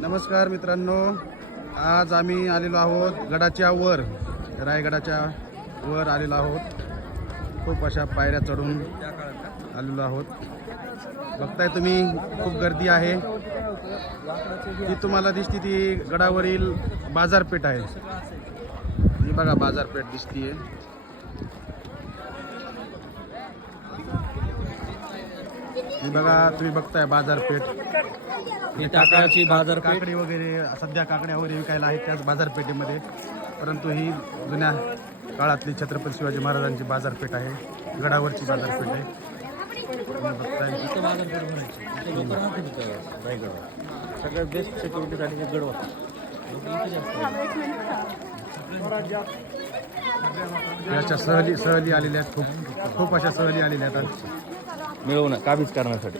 नमस्कार मित्रांनो आज आम्ही आलेलो आहोत गडाच्या वर रायगडाच्या वर आलेलो आहोत. खूप अशा पायऱ्या चढून आलेलो आहोत. बघताय तुम्ही खूप गर्दी आहे. ती तुम्हाला दिसते ती गडावरील बाजारपेठ आहे. ही बघा बाजारपेठ दिसतीये. ही बघा तुम्ही बघताय बाजारपेठ. ही टाकाळची बाजारपेठ. काकडी वगैरे सध्या काकड्या वगैरे विकायला आहेत त्याच बाजारपेठेमध्ये. परंतु ही जुन्या काळातली छत्रपती शिवाजी महाराजांची बाजारपेठ आहे. गडावरची बाजारपेठ आहे. सगळ्यात बेस्ट सिक्युरिटीसाठी हे गड होता. याच्या सहली सहली आलेल्या आहेत. खूप खूप अशा सहली आलेल्या आहेत. मिळवणं काबीज करण्यासाठी.